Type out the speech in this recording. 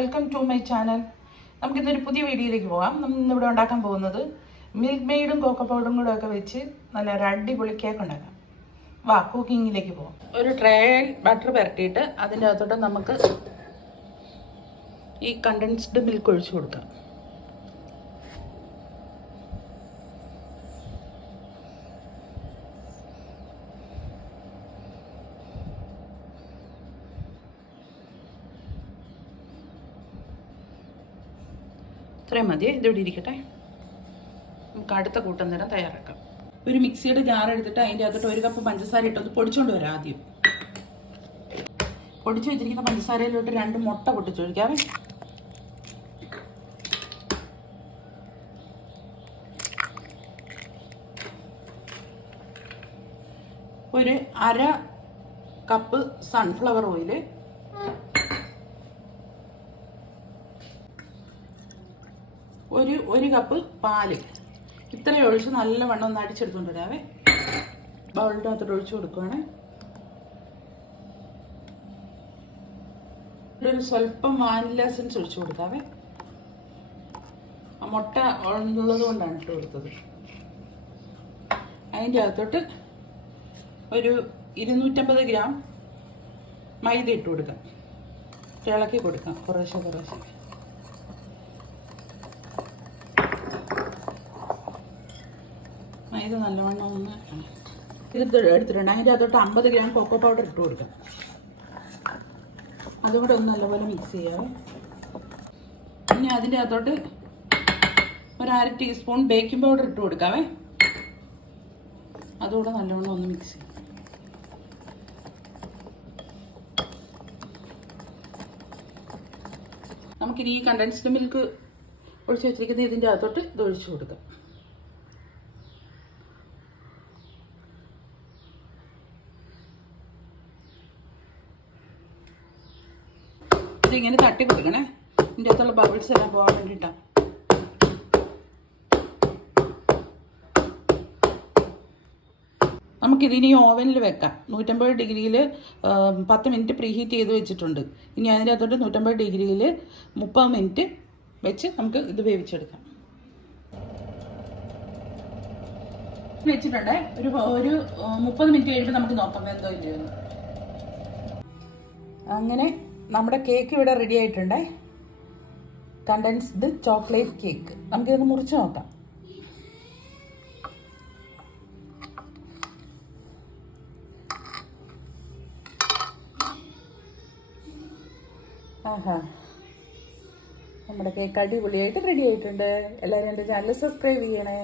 Welcome to my channel. നമുക്കിന്നൊരു പുതിയ വീഡിയോയിലേക്ക് പോകാം. നമ്മൾ ഇന്നിവിടെ ഉണ്ടാക്കാൻ പോകുന്നത് മിൽക്ക് മെയ്ഡും കോക്കോ പൗഡറും കൂടെ ഒക്കെ വെച്ച് നല്ലൊരു അടിപൊളി കേക്ക് ഉണ്ടാക്കാം. വാ കുക്കിങ്ങിലേക്ക് പോകാം. ഒരു ട്രേയിൽ ബട്ടർ പുരട്ടിയിട്ട് അതിൻ്റെ അകത്തോട്ട് നമുക്ക് ഈ കണ്ടൻസ്ഡ് മിൽക്ക് ഒഴിച്ചു കൊടുക്കാം. ഇത്രയും മതി, ഇതിവിടെ ഇരിക്കട്ടെ. നമുക്ക് അടുത്ത കൂട്ടം നേരം തയ്യാറാക്കാം. ഒരു മിക്സിയുടെ ജാർ എടുത്തിട്ട് അതിൻ്റെ അകത്തോട്ട് 1 കപ്പ് പഞ്ചസാര ഇട്ടൊന്ന് പൊടിച്ചുകൊണ്ട് വരാം. ആദ്യം പൊടിച്ചു വെച്ചിരിക്കുന്ന പഞ്ചസാരയിലോട്ട് 2 മുട്ട പൊട്ടിച്ചൊഴിക്കാവേ. ഒരു 1/2 കപ്പ് സൺഫ്ലവർ ഓയിൽ, ഒരു കപ്പ് പാല്. ഇത്രയും ഒഴിച്ച് നല്ലവണ്ണം ഒന്ന് അടിച്ചെടുത്തുകൊണ്ട് വരാവേ. ബൗളിൻ്റെ അകത്തോട്ട് ഒഴിച്ചു കൊടുക്കുവാണ്. ഇവിടെ ഒരു സ്വല്പം വാനില എസൻസ് ഒഴിച്ചു കൊടുക്കാവേ. ആ മുട്ട ഉള്ളത് കൊണ്ടാണ് ഇട്ട് കൊടുത്തത്. അതിൻ്റെ അകത്തോട്ട് ഒരു 250 ഗ്രാം മൈദ ഇട്ട് കൊടുക്കാം. ഇളക്കി കൊടുക്കാം കുറേശ്ശെ കുറേശ്ശെ. മൈദ നല്ലവണ്ണം ഒന്ന് ഇത് എടുത്തിട്ടുണ്ട്. അതിൻ്റെ അകത്തോട്ട് 50 ഗ്രാം കൊക്കോ പൗഡർ ഇട്ട് കൊടുക്കാം. അതും കൂടെ ഒന്ന് നല്ലപോലെ മിക്സ് ചെയ്യാം. പിന്നെ അതിൻ്റെ അകത്തോട്ട് ഒരു 1/2 ടീസ്പൂൺ ബേക്കിംഗ് പൗഡർ ഇട്ട് കൊടുക്കാവേ. അതുകൂടെ നല്ലവണ്ണം ഒന്ന് മിക്സ് ചെയ്യാം. നമുക്കിനി ഈ കണ്ടൻസ്ഡ് മിൽക്ക് ഒഴിച്ച് വെച്ചിരിക്കുന്ന ഇതിൻ്റെ അകത്തോട്ട് ഇത് ഒഴിച്ചു കൊടുക്കാം. ഇതിങ്ങനെ തട്ടി കൊടുക്കണേ, ഇതിൻ്റെ അകത്തുള്ള ബബിൾസ് എല്ലാം പോകാൻ വേണ്ടിയിട്ടാണ്. നമുക്കിതിനി ഓവനിൽ വെക്കാം. 150 ഡിഗ്രിയിൽ 10 മിനിറ്റ് പ്രീ ഹീറ്റ് ചെയ്ത് വെച്ചിട്ടുണ്ട്. ഇനി അതിൻ്റെ അകത്തോട്ട് 150 ഡിഗ്രിയിൽ 30 മിനിറ്റ് വെച്ച് നമുക്ക് ഇത് വേവിച്ചെടുക്കാം. വെച്ചിട്ടുണ്ട്. ഒരു 30 മിനിറ്റ് കഴിയുമ്പോൾ നമുക്ക് നോക്കാം എന്തോ ഇല്ലെന്ന്. അങ്ങനെ നമ്മുടെ കേക്ക് ഇവിടെ റെഡി ആയിട്ടുണ്ട്. Condensed chocolate cake. നമുക്കിതൊന്ന് മുറിച്ച് നോക്കാം. ആഹാ, നമ്മുടെ കേക്ക് അടിപൊളിയായിട്ട് റെഡി ആയിട്ടുണ്ട്. എല്ലാവരും എൻ്റെ ചാനൽ സബ്സ്ക്രൈബ് ചെയ്യണേ.